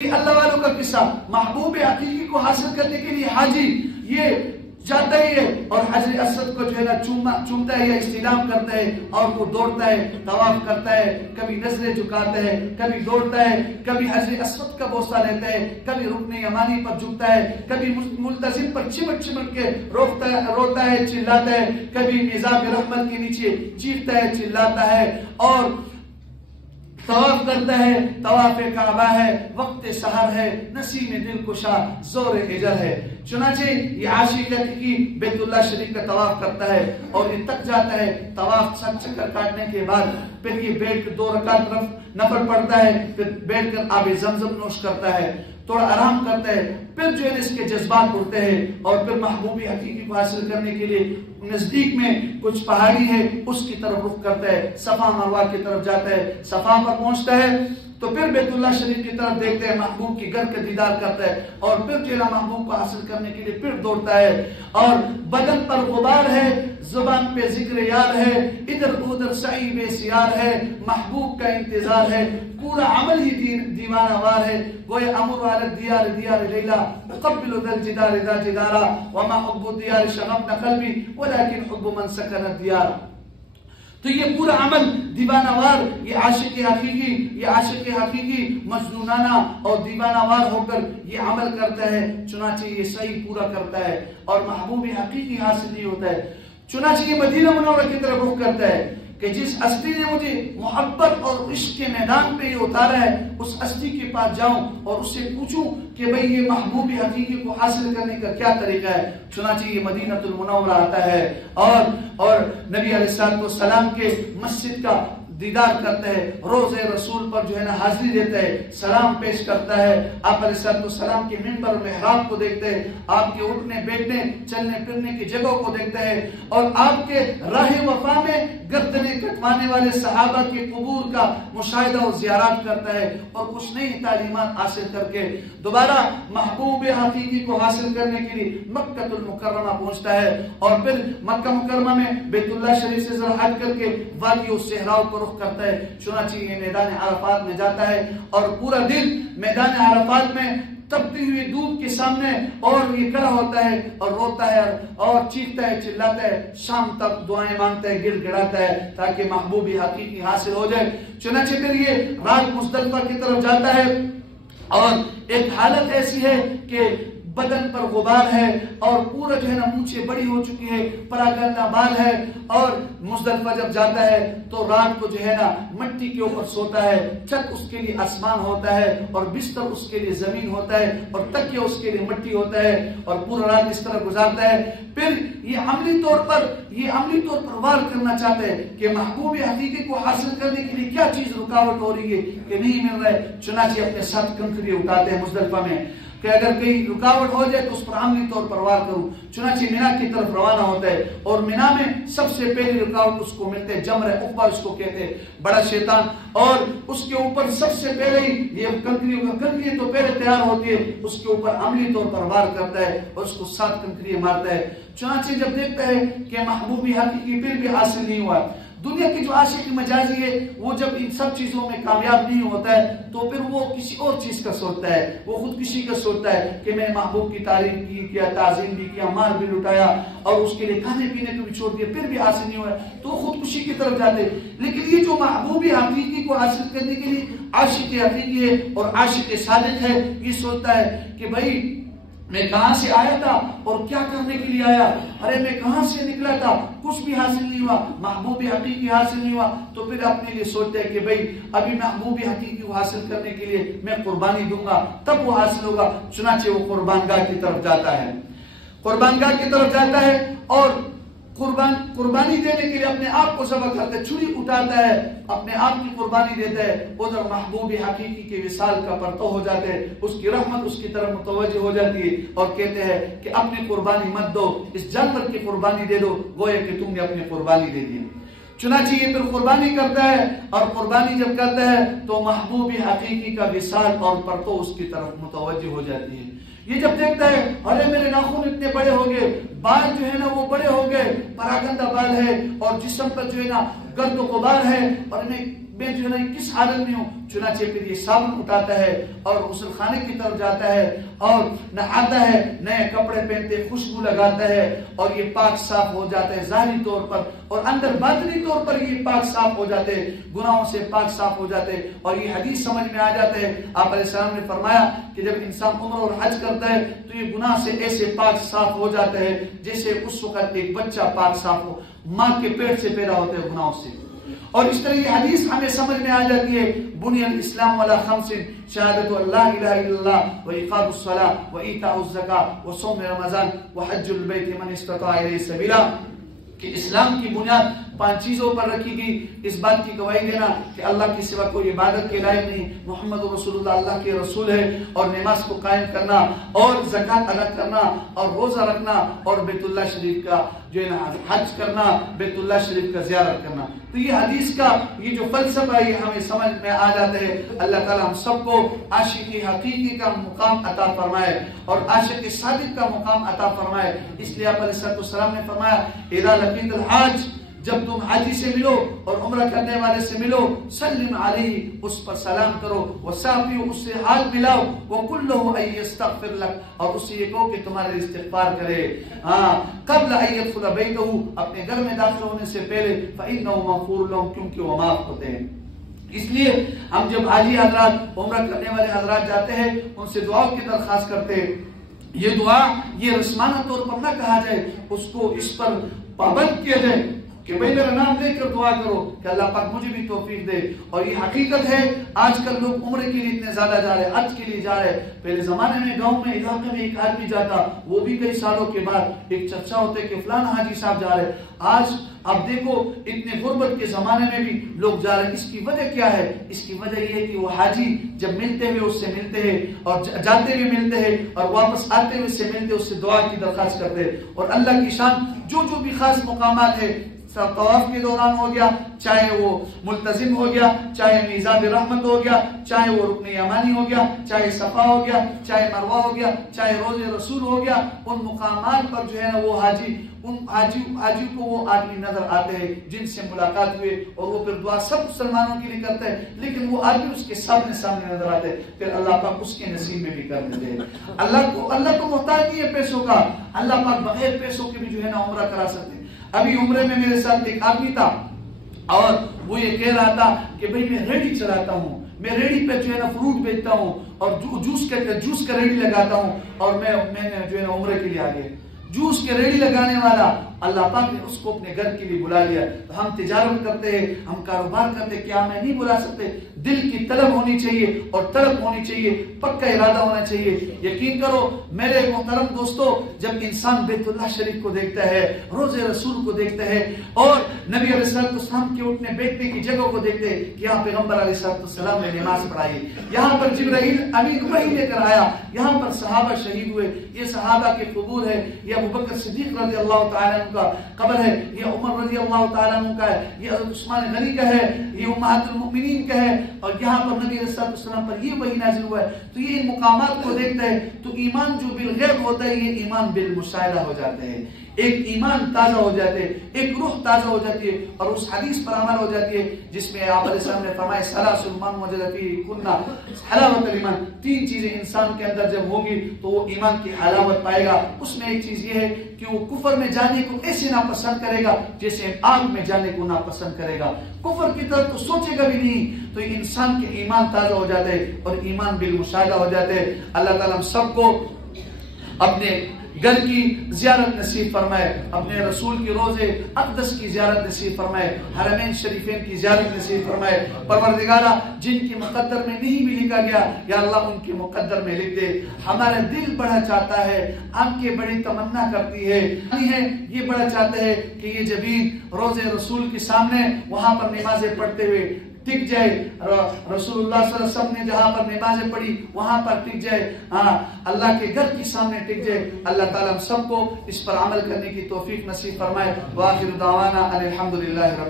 اللہ والوں کا قصہ، محبوب حقیقی کو حاصل کرنے کے لیے حاجی یہ جاتا ہی ہے اور حجر اسود کو جو ہے نا چومتا ہے یا استلام کرتا ہے اور وہ دوڑتا ہے، طواف کرتا ہے، کبھی نظریں جھکاتا ہے، کبھی دوڑتا ہے، کبھی حجر اسود کا بوسہ لیتا ہے، کبھی رکن یمانی پر جھکتا ہے، کبھی ملتزم پر چمٹ چمٹ کے روتا ہے، چلاتا ہے، کبھی میزاب رحمت کے نیچے چیختا ہے، چلاتا ہے اور طواف کرتا ہے۔ طواف کعبہ ہے، وقت سحر ہے، نسیم دل کشا زور اجل ہے۔ چنانچہ یہ عاشق حقیقی بیت اللہ شریف کا طواف کرتا ہے اور یہ تک جاتا ہے، طواف سب چکر کاٹنے کے بعد پھر یہ بیٹھ کر 2 رکعت نفل پڑھتا ہے، پھر بیٹھ کر آب زمزم نوش کرتا ہے، تھوڑا آرام کرتا ہے، پھر جو ہے اس کے جذبات اٹھتے ہیں اور پھر محبوبی حقیقی کو حاصل کرنے کے لیے نزدیک میں کچھ پہاڑی ہے اس کی طرف رخ کرتا ہے، صفا مروہ کی طرف جاتا ہے، صفا پر پہنچتا ہے تو پھر بیت اللہ شریف کی طرف دیکھتے ہیں، محبوب کی گھر کا دیدار کرتا ہے اور پھر جو ہے محبوب کو حاصل کرنے کے لیے پھر دوڑتا ہے اور بدن پر غبار ہے، زبان پہ ذکر یار ہے، ادھر ادھر سعی بے سیار ہے، محبوب کا انتظار ہے، پورا عمل ہی دیوانہ وار ہے، گویا امر على الديار ديار ليلى اقبل ذا الجدار ذا جدارا وما حب الديار شغفنا قلبي ولكن حب من سكن الديار۔ تو یہ پورا عمل دیوانہ وار، یہ عاشق حقیقی مجنونانہ اور دیوانہ وار ہو کر یہ عمل کرتا ہے، چنانچہ یہ صحیح پورا کرتا ہے اور محبوب حقیقی حاصل نہیں ہوتا ہے۔ چنانچہ یہ مدینہ منورہ کی طرف رخ کرتا ہے کہ جس ہستی نے مجھے محبت اور عشق کے میدان پہ یہ اتارا ہے اس ہستی کے پاس جاؤں اور اس سے پوچھوں کہ بھئی یہ محبوب حقیقی کو حاصل کرنے کا کیا طریقہ ہے۔ چنانچہ یہ مدینہ المنورہ آتا ہے اور نبی علیہ السلام کے مسجد کا دیدار کرتا ہے، روز رسول پر جو ہے نا حاضری دیتا ہے، سلام پیش کرتا ہے، آپ علیہ السلام کے منبر محراب کو دیکھتا ہے، آپ کے اٹھنے بیٹھنے چلنے پھرنے کی جگہوں کو دیکھتا ہے اور آپ کے راہ وفا میں گردنیں کٹوانے والے صحابہ کے قبور کا مشاہدہ اور زیارات کرتا ہے اور کچھ نئی تعلیمات حاصل کر کے دوبارہ محبوب حقیقی کو حاصل کرنے کے لیے مکہ المکرمہ پہنچتا ہے اور پھر مکہ مکرمہ میں بیت اللہ شریف سے زرحج کر کے وادی الصحراء کو کرتا ہے۔ چنانچہ یہ میدان عرفات میں جاتا ہے اور پورا دن میدان عرفات میں تپتی ہوئی دھوپ کے سامنے اور یہ کھڑا ہوتا ہے اور روتا ہے اور چیختا ہے، چلاتا ہے، شام تک دعائیں مانگتا ہے، گڑ گڑاتا ہے تاکہ محبوبی حقیقی حاصل ہو جائے۔ چنانچہ پھر یہ رات مزدلفہ کی طرف جاتا ہے اور ایک حالت ایسی ہے کہ بدن پر غبار ہے اور پورا جو ہے نا مونچھیں بڑی ہو چکی ہے، پراگندہ بال ہے اور مزدلفہ جب جاتا ہے تو رات کو جو ہے نا مٹی کے اوپر سوتا ہے، چھت اس کے لیے آسمان ہوتا ہے اور بستر اس کے لیے زمین ہوتا ہے اور تکیہ اس کے لیے مٹی ہوتا ہے اور پورا رات اس طرح گزارتا ہے۔ پھر یہ عملی طور پر وار کرنا چاہتا ہے کہ محبوب حقیقی کو حاصل کرنے کے لیے کیا چیز رکاوٹ ہو رہی ہے کہ نہیں مل رہا ہے۔ چنانچہ اپنے ساتھ کنکری اٹھاتے ہیں مزدلفہ میں کہ اگر کہیں رکاوٹ ہو جائے تو اس پر عملی طور پر وار کروں۔ چنانچہ مینا کی طرف روانہ ہوتا ہے اور مینا میں سب سے پہلی رکاوٹ اس کو ملتے ہے، جمر عقبہ اس کو کہتے ہیں، بڑا شیطان، اور اس کے اوپر سب سے پہلے ہی یہ کنکری تو پہلے تیار ہوتی ہے، اس کے اوپر عملی طور پر وار کرتا ہے اور اس کو 7 کنکری مارتا ہے۔ چنانچہ جب دیکھتا ہے کہ محبوبی حقیقی پھر بھی حاصل نہیں ہوا، دنیا کی جو عاشق مجازی ہے وہ جب ان سب چیزوں میں کامیاب نہیں ہوتا ہے تو پھر وہ کسی اور چیز کا سوچتا ہے، وہ خودکشی کا سوچتا ہے کہ میں محبوب کی تعریف کی، کیا تعظیم بھی کیا، مار بھی لٹایا اور اس کے لیے کھانے پینے کو بھی چھوڑ دیا، پھر بھی حاصل نہیں ہوا تو خودکشی کی طرف جاتے ہیں۔ لیکن یہ جو محبوب حقیقی کو حاصل کرنے کے لیے عاشق حقیقی ہے اور عاشق صادق ہے، یہ سوچتا ہے کہ بھائی میں کہاں سے آیا تھا اور کیا کرنے کے لیے آیا، ارے میں کہاں سے نکلا تھا، کچھ بھی حاصل نہیں ہوا، محبوب حقیقی حاصل نہیں ہوا تو پھر اپنے لیے سوچتا ہے کہ بھئی ابھی محبوب حقیقی کو حاصل کرنے کے لیے میں قربانی دوں گا تب وہ حاصل ہوگا۔ چنانچہ وہ قربانگاہ کی طرف جاتا ہے، قربانگاہ کی طرف جاتا ہے اور قربانی دینے کے لیے اپنے آپ کو ذبح کرتا ہے، چھری اٹھاتا ہے، اپنے آپ کی قربانی دیتا ہے، ادھر محبوب حقیقی کے وصال کا پرتو ہو جاتے ہیں، اس کی رحمت اس کی طرف متوجہ ہو جاتی ہے اور کہتے ہیں کہ اپنی قربانی مت دو، اس جانور کی قربانی دے دو، گویا کہ تم نے اپنی قربانی دے دی۔ چنانچہ یہ پھر قربانی کرتا ہے اور قربانی جب کرتا ہے تو محبوب حقیقی کا وصال اور پرتو اس کی طرف متوجہ ہو جاتی ہے۔ یہ جب دیکھتا ہے ارے میرے ناخن اتنے بڑے ہو گئے، بال جو ہے نا وہ بڑے ہو گئے، پراگندہ بال ہے اور جسم پر جو ہے نا گرد و غبار ہے اور میں میں جو ہے نا کس حالت میں ہوں، چنانچہ پھر یہ صابن اٹھاتا ہے اور غسل خانے کی طرف جاتا ہے اور نہاتا ہے، نئے کپڑے پہنتے، خوشبو لگاتا ہے اور یہ پاک صاف ہو جاتا ہے ظاہری طور پر، اور اندر باطنی طور پر یہ پاک صاف ہو جاتے ہیں، گناہوں سے پاک صاف ہو جاتے ہیں، اور یہ حدیث سمجھ میں آ جاتا ہے۔ آپ علیہ السلام نے فرمایا کہ جب انسان عمرہ اور حج کرتا ہے تو یہ گناہ سے ایسے پاک صاف ہو جاتا ہے جیسے اس وقت ایک بچہ پاک صاف ہو، ماں کے پیٹ سے پیدا ہوتے ہیں گناہوں سے۔ اور اس طرح یہ حدیث ہمیں سمجھ میں آ جاتی ہے، بنی الاسلام علی خمس، شہادت اللہ الہ الا اللہ و اقام الصلاۃ و ایتاء الزکاۃ و صوم رمضان و حج البیت من استطاع الیہ سبیلا، کہ اسلام کی بنیاد 5 چیزوں پر رکھی گئی۔ اس بات کی گواہی دینا کہ اللہ کی سوا کوئی عبادت کے لائق نہیں، محمد رسول اللہ اللہ کے رسول ہے، اور نماز کو قائم کرنا اور زکوٰۃ ادا کرنا اور روزہ رکھنا اور بیت اللہ شریف کا جو ہے نا حج کرنا، بیت اللہ شریف کا زیارت کرنا۔ تو یہ حدیث کا یہ جو فلسفہ ہے یہ ہمیں سمجھ میں آ جاتا ہے۔ اللہ تعالیٰ ہم سب کو عاشق حقیقی کا مقام عطا فرمائے اور عاشق صادق کا مقام عطا فرمائے۔ اس لیے آپ علیہ السلام نے فرمایا اذا لقیت الحاج، جب تم حاجی سے ملو اور عمرہ کرنے والے سے ملو، سلم علیہ، اس پر سلام کرو، وصافیہ، اس سے ہاتھ ملاؤ، وقل له ان یستغفر لک، اور اسے یہ کہو کہ تمہارے لیے استغفار کرے، قبل ان يدخل بیتہ، اپنے گھر میں داخل ہونے سے پہلے، فانه مغفور له، کیونکہ وہ معاف ہوتے ہیں۔ اس لیے ہم جب حاجی حضرات عمرہ کرنے والے حضرات جاتے ہیں ان سے دعاؤں کی درخواست کرتے ہیں۔ یہ دعا یہ رسمانہ طور پر نہ کہا جائے، اس کو اس پر پابند کیا جائے کہ بھئی میرا نام لے کر دعا کرو کہ اللہ پاک مجھے بھی توفیق دے۔ اور یہ حقیقت ہے، آج کل لوگ عمرے کے لیے اتنے زیادہ جا رہے ہیں، حج کے لیے جا رہے ہیں۔ پہلے زمانے میں گاؤں میں علاقے میں ایک آدمی جاتا، وہ بھی کئی سالوں کے بعد ایک چرچا ہوتے کہ فلانا حاجی صاحب جا رہے۔ آج اب دیکھو اتنے غربت کے زمانے میں بھی لوگ جا رہے ہیں۔ اس کی وجہ کیا ہے؟ اس کی وجہ یہ ہے کہ وہ حاجی جب ملتے ہوئے اس سے ملتے ہیں اور جاتے ہوئے ملتے ہیں اور واپس آتے ہوئے اس سے ملتے، اس سے دعا کی درخواست کرتے ہیں۔ اور اللہ کی شان جو بھی خاص مقامات ہے، طواف کے دوران ہو گیا، چاہے وہ ملتزم ہو گیا، چاہے میزاب رحمت ہو گیا، چاہے وہ رکن یمانی ہو گیا، چاہے صفا ہو گیا، چاہے مروہ ہو گیا، چاہے روز رسول ہو گیا، ان مقامات پر جو ہے نا وہ حاجی کو وہ آدمی نظر آتے ہیں جن سے ملاقات ہوئے، اور وہ پھر دعا سب مسلمانوں کے لیے کرتے ہیں، لیکن وہ آدمی اس کے سامنے نظر آتے ہیں، پھر اللہ پاک اس کے نصیب میں بھی کر دیتے ہیں۔ اللہ کو محتاج نہیں ہے پیسوں کا، اللہ پاک بغیر پیسوں کے بھی جو ہے نا عمرہ کرا سکتے ہیں۔ ابھی عمرے میں میرے ساتھ ایک آدمی تھا اور وہ یہ کہہ رہا تھا کہ بھئی میں ریڑھی چلاتا ہوں، میں ریڑھی پہ جو ہے نا فروٹ بیچتا ہوں اور جوس کا ریڑھی لگاتا ہوں، اور میں جو ہے نا عمرے کے لیے آ گیا۔ جوس کے ریڑھی لگانے والا اللہ پاک نے اس کو اپنے گھر کے لیے بلا لیا۔ تو ہم تجارت کرتے ہیں، ہم کاروبار کرتے ہیں، کیا ہمیں نہیں بلا سکتے؟ دل کی طلب ہونی چاہیے اور طلب ہونی چاہیے، پکا ارادہ ہونا چاہیے۔ یقین کرو میرے محترم دوستو، جب انسان بیت اللہ شریف کو دیکھتا ہے، روز رسول کو دیکھتا ہے، اور نبی علیہ السلام کے اٹھنے بیٹھنے کی جگہ کو دیکھتے ہیں کہ یہاں پیغمبر علیہ السلام نے نماز پڑھائی، یہاں پر جبرائیل امین وحی لے کر آیا، یہاں پر صحابہ شہید ہوئے، یہ صحابہ کے قبور ہے، یہ ابوبکر صدیق رضی اللہ تعالیٰ عنہ کا قبر ہے، یہ عمر رضی اللہ تعالیٰ عنہ کا ہے، یہ عثمان غنی کا ہے، یہ امہات المؤمنین کا ہے، اور یہاں پر نبی علیہ السلام پر یہ وحی نازل ہوا ہے۔ تو یہ ان مقامات کو دیکھتا ہے تو ایمان جو بالغیب ہوتا ہے یہ ایمان بالمشاہدہ ہو جاتا ہے، ایک ایمان تازہ ہو جاتے ہیں، ایک روح تازہ ہو جاتی ہے، اور اس حدیث پر عمل ہو جاتی ہے جس میں آپ علیہ السلام نے فرمایا ثلاث من وجد فیہن حلاوۃ الایمان، 3 چیزیں انسان کے اندر جب ہوگی تو وہ ایمان کی حلاوت پائے گا۔ اس میں ایک چیز یہ ہے کہ وہ کفر میں جانے کو ایسے ناپسند کرے گا جیسے آگ میں جانے کو ناپسند کرے گا، کفر کی طرف تو سوچے گا بھی نہیں۔ تو انسان کے ایمان تازہ ہو جاتے ہیں اور ایمان بالمشاہدہ ہو جاتے ہیں۔ اللہ تعالیٰ ہم سب کو اپنے گھر کی زیارت نصیب فرمائے، اپنے رسول کی روزے اقدس کی زیارت نصیب فرمائے، حرمین شریفین کی زیارت نصیب فرمائے۔ پروردگارہ جن کی مقدر میں نہیں بھی لکھا گیا یا اللہ ان کے مقدر میں لکھ دے۔ ہمارا دل بڑا چاہتا ہے، آنکھیں بڑی تمنا کرتی ہے، یہ بڑا چاہتا ہے کہ یہ جبین روزے رسول کے سامنے وہاں پر نمازیں پڑھتے ہوئے ٹک جائے، رسول اللہ صلی اللہ علیہ وسلم نے جہاں پر نمازیں پڑھی وہاں پر ٹک جائے، اللہ کے گھر کے سامنے ٹک جائے۔ اللہ تعالیٰ ہم سب کو اس پر عمل کرنے کی توفیق نصیب فرمائے۔ وآخر دعوانا ان الحمدللہ رب